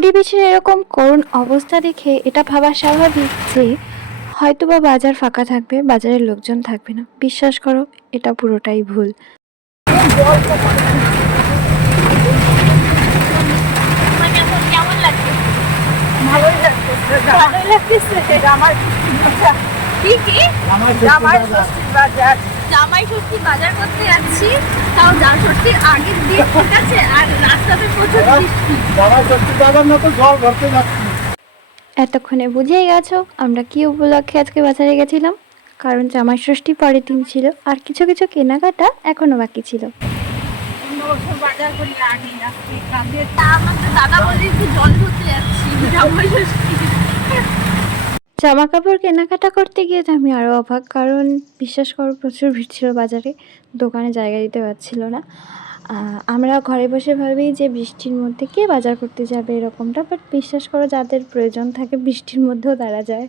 পরিবেশের এরকম করুণ অবস্থা দেখে এটা ভাবা স্বাভাবিক যে হয়তোবা বাজার ফাঁকা থাকবে, বাজারের লোকজন থাকবে না। বিশ্বাস করো, এটা পুরোটাই ভুল। মানে এখন কেমন লাগছে? ভালোই লাগতেছে। ভালোই লাগতেছে। জামাই কি কি? জামাই ষষ্ঠীর বাজার। জামাই ষষ্ঠী বাজার করতে যাচ্ছি, তাও ষষ্ঠীর আগের দিন, ঠিক আছে? আর রাস্তাতে প্রচুর বৃষ্টি। জামাই ষষ্ঠীর বাজার না তো জল ভরতে যাচ্ছি। এতক্ষণে বুঝেই গেছো আমরা কি উপলক্ষে আজকে বাজারে গেছিলাম। কারণ জামাই ষষ্ঠী পরের দিন ছিল, আর কিছু কিছু কেনাকাটা এখনো বাকি ছিল। অন্য বছর বাজার করি আগে আজকে কাঁধে তা আমাদের দাদা বলে একটু জল ধরতে যাচ্ছি জামাই ষষ্ঠী। জামা কাপড় কেনাকাটা করতে গিয়ে তো আমি আরও অবাক, কারণ বিশ্বাস করো প্রচুর ভিড় ছিল বাজারে, দোকানে জায়গা দিতে পারছিল না। আমরা ঘরে বসে ভাবি যে বৃষ্টির মধ্যে কে বাজার করতে যাবে এরকমটা, বাট বিশ্বাস করো যাদের প্রয়োজন থাকে বৃষ্টির মধ্যেও তারা যায়।